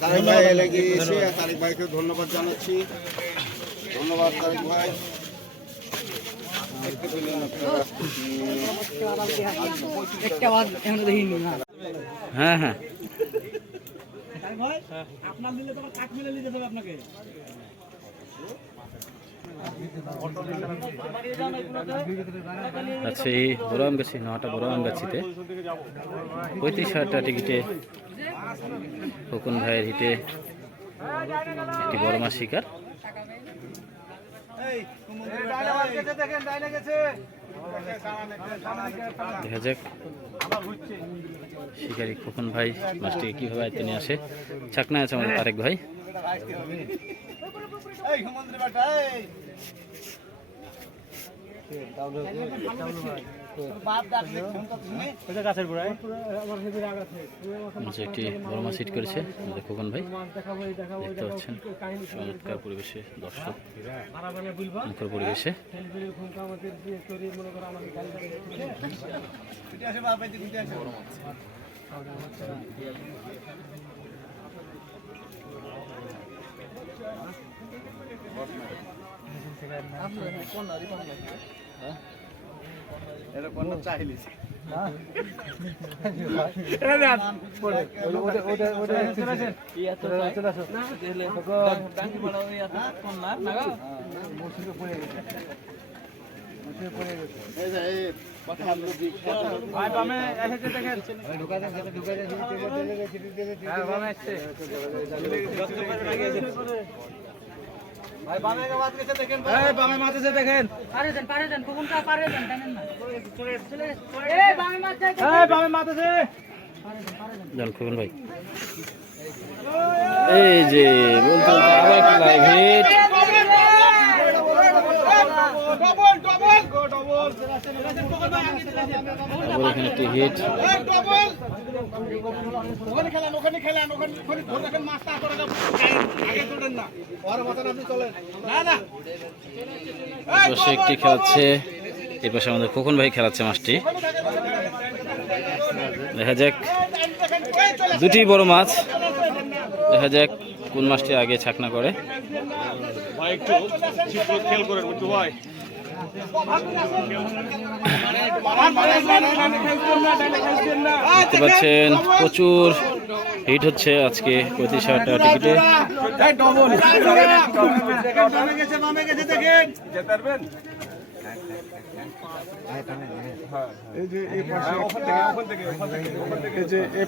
তারেক ভাই এলে গিয়েছে, তারেক ভাইকে ধন্যবাদ জানাচ্ছি। ধন্যবাদ তারেক ভাই। হ্যাঁ হ্যাঁ আচ্ছা, এই বড় আমগাছি নটা বড় আমগাছিতে 35,000 টাকা টিকিটে খোকন ভাইয়ের হিটে একটি বড় মাছ শিকার। দেখা যাক শিকারি খোকন ভাই মাছটিকে কিভাবে আয়ত্তে নিয়ে আসে। ছাকনা আছে আমাদের তারেক ভাই। একটি বড় মাছ হিট করেছে আমাদের খোকন ভাই, দেখতে পাচ্ছেন চমৎকার পরিবেশে, দর্শক মুখর পরিবেশে। খোকন ভাই এই যে বলতে আবার একটা লাইভ হিট। এখানে একটি হিট। একটি খেলাচ্ছে, এর পাশে আমাদের খোকন ভাই খেলাচ্ছে মাছটি। দেখা যাক দুটি বড় মাছ, দেখা যাক কোন মাছটি আগে ছাকনা করে। দেখতে পাচ্ছেন প্রচুর হিট হচ্ছে আজকে 35,000 টাকা টিকিটে।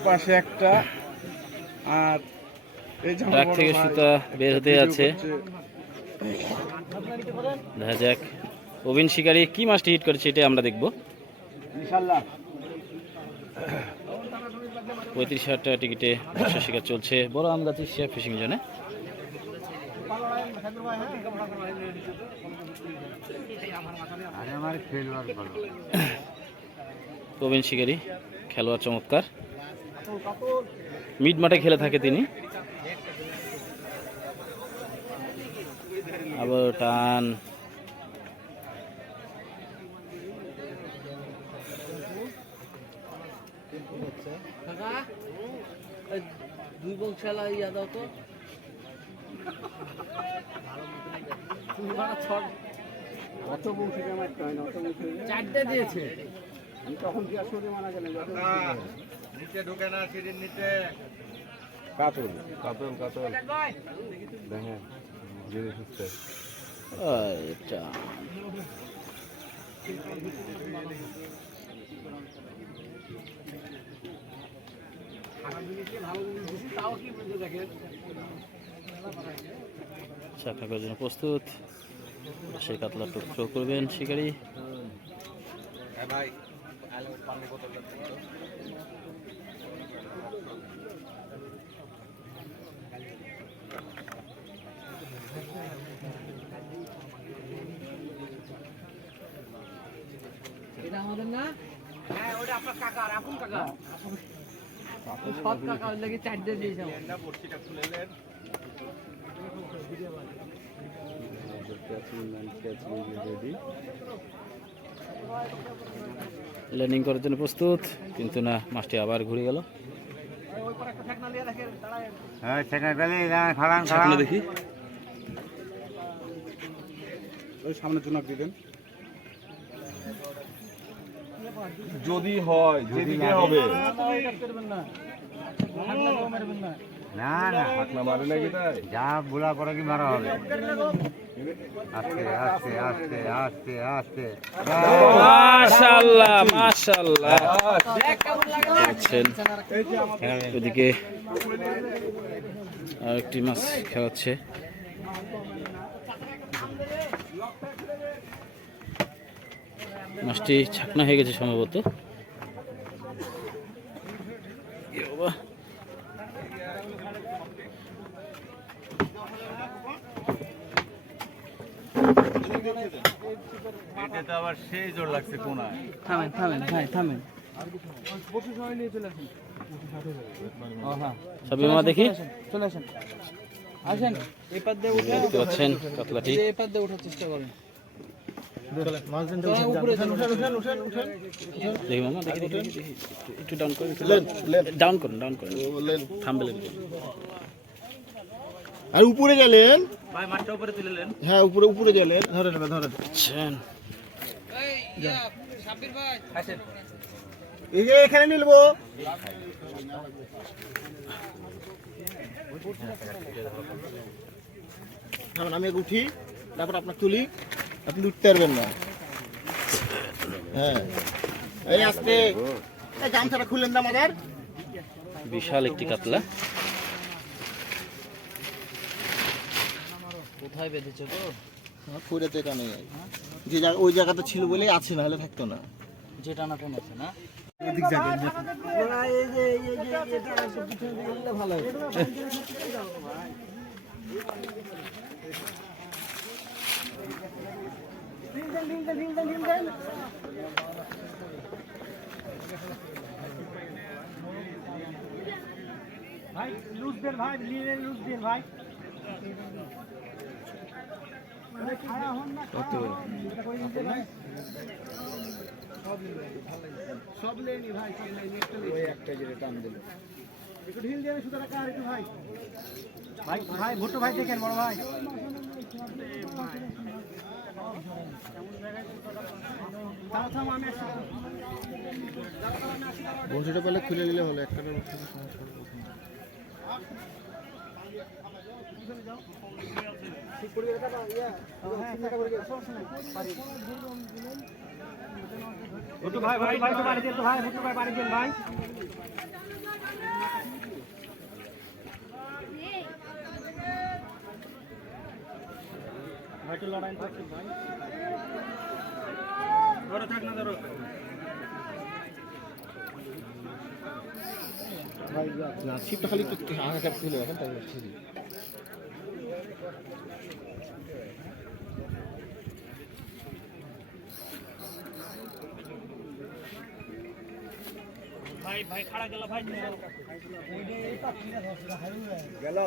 পাশে একটা আর ট্রাক থেকে সুতা বের হতে যাচ্ছে। দেখা যাক প্রবীণ শিকারী কি মাছটি হিট করেছে, এটা আমরা দেখবো ইনশাআল্লাহ। 35,000 টাকা টিকিটে মৎস্য শিকার চলছে বড় আমগাছি শেয়ার ফিশিং জোনে। প্রবীণ শিকারী খেলোয়াড় চমৎকার, মিড মাঠে খেলে থাকে তিনি। আবার টান, দুই বংশালা ইয়া দাও তো, চারটে দিয়েছে তখন মারা গেলেন নিচে ঢুকে না সিঁড়ির নিচে। কাতল কাতল কাতল দেখেন ধীরে সুস্থে। ছাকনা করার জন্য প্রস্তুত, সে কাতলা টুক থ্রো করবেন শিকারি। এটা আমাদের না, হ্যাঁ ওটা আপনার কাকার, আপন কাকা, সৎ কাকার লাগি চারটে দিয়েছে। ল্যান্ডিং করার জন্য প্রস্তুত, কিন্তু না, মাছটি আবার ঘুরে গেল। ছাকনা দেখি। ওই সামনে জোনাক দিবেন যদি হয়, যেদিকে হবে না না পাকনা মারে নাকি তাই যা বোলা পরে কি মারা হবে আস্তে আস্তে আস্তে আস্তে আস্তে মাশাআল্লাহ মাশাআল্লাহ। দেখছেন ওদিকে আরেকটি মাছ খেলাচ্ছে। মাছটি ছাকনা হয়ে গেছে সম্ভবত। এ বাবা, এটা তো আবার সেই জোর লাগছে কোনায় থামেন থামেন ভাই থামেন। সবই মামা দেখি। চলে আসেন আসেন এই পাত দিয়ে উঠে দেখতে পাচ্ছেন কাতলাটি। এই পাত দিয়ে ওঠার চেষ্টা করেন। দেখি মামা দেখি দেখি দেখি, দেখি। একটু ডাউন করুন, ডাউন করুন, ডাউন করুন, থামবেলেন। আর উপরে গেলেন ভাই মাছটা উপরে তুলেলেন। হ্যাঁ উপরে উপরে গেলেন ধরে নেবে ধরে আচ্ছা এই যে এখানে নিলবো আমি আগে উঠি তারপর আপনার তুলি আপনি উঠতে পারবেন না হ্যাঁ এই আস্তে এই গামছাটা খুললেন না আমাদের বিশাল একটি কাতলা। কোথায় বেঁধেছো গো? ফুরেতে এখানে যে জায়গা ওই জায়গাটা ছিল বলেই আছে না হলে থাকতো না যেটা না কোন আছে না এদিক যাবেন ভালো ভাই লুজ দেন ভাই লুজ দেন ভাই সব লেনি ভাই সব লেনি একটা জেরে টান দিল একটু ঢিল দিয়ে সুতরাং কার একটু ভাই ভাই ভাই ভুট্টো ভাই দেখেন বড় ভাই বন্ধুটা পেলে খুলে নিলে হলো একটা ভুট্টো ভাই ভাই ভাই বাড়ি দেন তো ভাই ভুট্টো ভাই বাড়ি দেন ভাই ভাই তো লড়াই থাকছে ভাই ধরো থাক না ধরো ভাই না ছিপটা খালি একটু আগা কাটতে হলো এখন তাই ছিলি ভাই ভাই খাড়া গেল ভাই গেল